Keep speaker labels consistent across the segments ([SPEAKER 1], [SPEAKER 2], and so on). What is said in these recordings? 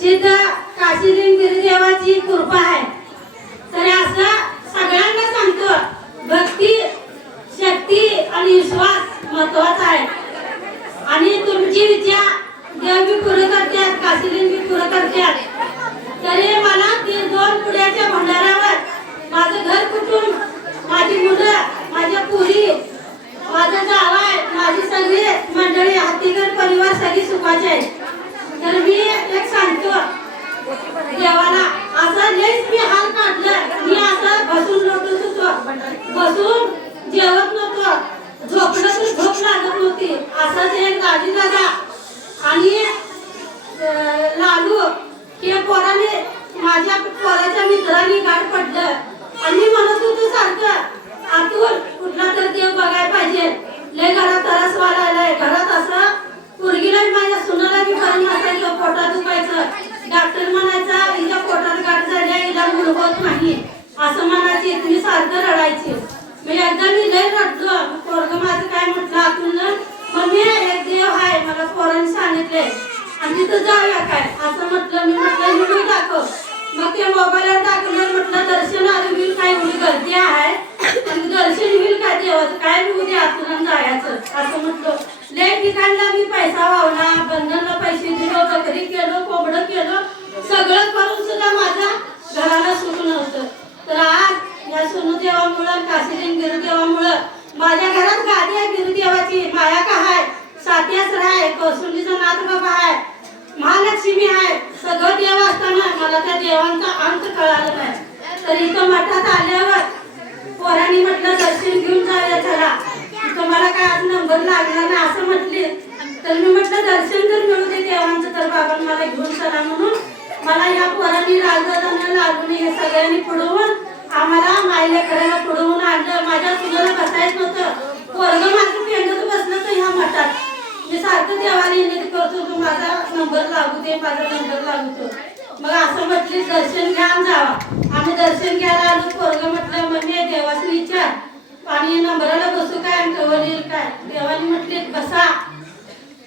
[SPEAKER 1] सिद्ध काशीलिंग गिरिदेवाची कृपा आहे. तर असं सगळ्यांना सांगतो भक्ती शक्ती आणि विश्वास महत्त्वाचा आहे. आणि तुमची इच्छा देव मी पूर्ण करते काशीलिंग मी पूर्ण करते तरी मला ते दोन पुण्याच्या भंडारावर माझं घर कुटुंब माझी मुलं माझ्या पुरी माझं जावाय माझी सगळी मंडळी हातीघर परिवार सगळी सुखाचे आहेत. काढलं मी असं बसून लोटत होतो बसून जेवत नव्हतो. झोपलं तर झोप लागत नव्हती. असंच एक दाजी दादा आणि लालू. हे पोराने माझ्या पोराच्या मित्रांनी गाठ पडलं आणि मी म्हणत होतो सारखं आतून कुठला तर देव बघायला पाहिजे लय घरात तरस वाढायलाय घरात असं पोरगीला बी माझ्या सुनाला बी बरं नसायचं पोटात दुखायचं डॉक्टर म्हणायचा हिच्या पोटात गाठ झाली आहे, हिला मूल होत नाही असं म्हणायचे तुम्ही सारखं रडायचे मी एकदा मी लय रडलो पोरग माझं काय म्हटलं आतून मम्मी एक देव आहे मला पोरांनी सांगितले आणि जाऊया काय? असं म्हटलं मी म्हटलं व्हिडिओ दाखव. मग ते मोबाईलवर दाखवलं म्हटलं दर्शन आलं होईल काय एवढी गर्दी आहे? आणि दर्शन होईल काय देवाचं? काय मी उद्या आतून जायचं? असं म्हटलं. लय ठिकाणला मी पैसा वावला बंधनला पैसे दिलो बकरी केलं कोंबडं केलं सगळं करून सुद्धा माझ्या घराला सुरू नव्हतं. तर आज या सोनुदेवामुळं काशीलीन गिरदेवामुळं माझ्या घरात गादी आहे गिरदेवाची. माया का हाय? सात्यासर आहे कौसुंडीचा नाथ बाबा आहे महालक्ष्मी आहे. सगळं देव असताना मला त्या देवांचा अंत कळाला नाही. तर इथं मठात आल्यावर पोरांनी म्हटलं दर्शन घेऊन जाऊया चला. इथं मला काय आज नंबर लागला नाही असं म्हटले. तर मी म्हटलं दर्शन जर मिळू दे देवांचं तर बाबा मला घेऊन चला म्हणून. मला या पोरांनी राजदादांना लागून हे सगळ्यांनी पुढवून आम्हाला मायल्या करायला पुढवून आणलं माझ्या सुनाला बसायच नव्हतं पोरग माझं पेंडत बसलं तर ह्या मठात मी सारखं देवाला विनंती करतो होतो माझा नंबर लागू दे माझा नंबर लागू दे. मग असं म्हटले दर्शन घ्या आणि जावा. आम्ही दर्शन घ्यायला आलो पोरग म्हटलं मम्मी देवाचं विचार. आणि नंबराला बसू काय आणि कवल येईल काय? देवाने म्हटले बसा.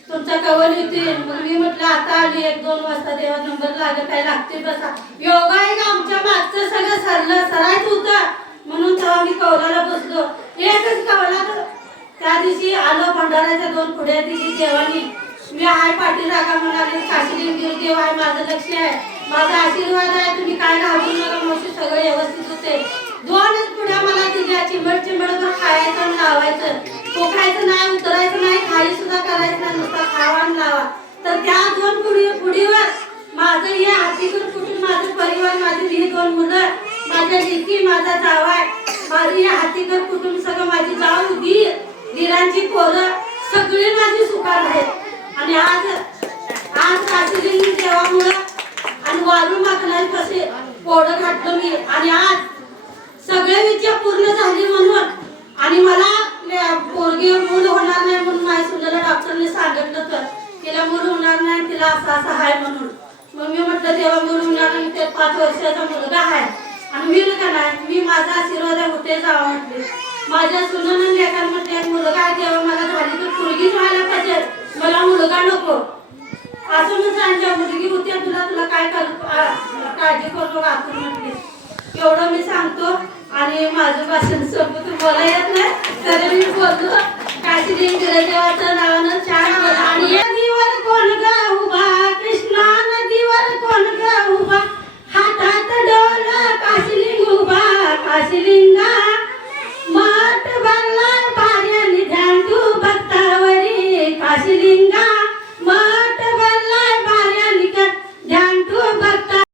[SPEAKER 1] तुमचा कवल येते मग मी म्हटलं आता आली एक दोन वाजता देवा नंबर लागत काय लागते बसा. योगा आहे का आमच्या मागचं सगळं सरलं सरायचं होतं. म्हणून तेव्हा मी कवलाला बसलो. एकच कवला त्या दिवशी आलो भंडाऱ्याच्या दोन पुढ्या दिवशी देवानी. मी हाय पाटील राखा म्हणाले काशीदेव देव आहे माझं लक्ष आहे. माझा आशीर्वाद आहे. तुम्ही काय घालून नका मोशी सगळं व्यवस्थित होते दोनच पुढ्या मला दिल्या चिंबड चिंबडभर खायचं आणि लावायचं. खोकायचं नाही उतरायचं नाही खाई सुद्धा करायचं नाही नुसता खावा आणि लावा. तर त्या दोन पुढी पुढीवर माझं हे हातीतून कुठून माझं परिवार माझी ही दोन मुलं माझ्या लेकी माझा जावाय माझी हातीकर कुटुंब सगळं माझी जाऊ दीर दीरांची पोरं सगळी माझी सुखात आहेत. आणि आज आज काशीदेवी देवामुळं आणि वाळू मागणार कसे पोडं घातलं मी. आणि आज सगळे विचार पूर्ण झाली म्हणून आणि मला पोरगी मूल होणार नाही म्हणून माझ्या सुंदर डॉक्टरने सांगितलं तर. तिला मूल होणार नाही तिला असं असं आहे म्हणून. मग मी म्हटलं तेव्हा मूल होणार नाही. ते पाच वर्षाचा मुलगा आहे. आणि मी का नाही मी माझा आशीर्वाद आहे होते जावा म्हटले. माझ्या सुनानं लेखा म्हटले एक मुलगा आहे तेव्हा मला झाली तर पोरगीच व्हायला पाहिजे. मला मुलगा नको. असं मी मुलगी होती तुला तुला काय करू काळजी करू नका असं एवढं मी सांगतो आणि माझं भाषण सोबत बोला येत नाही. तरी मी बोलतो. काशी देवाच्या नावानं छान आणि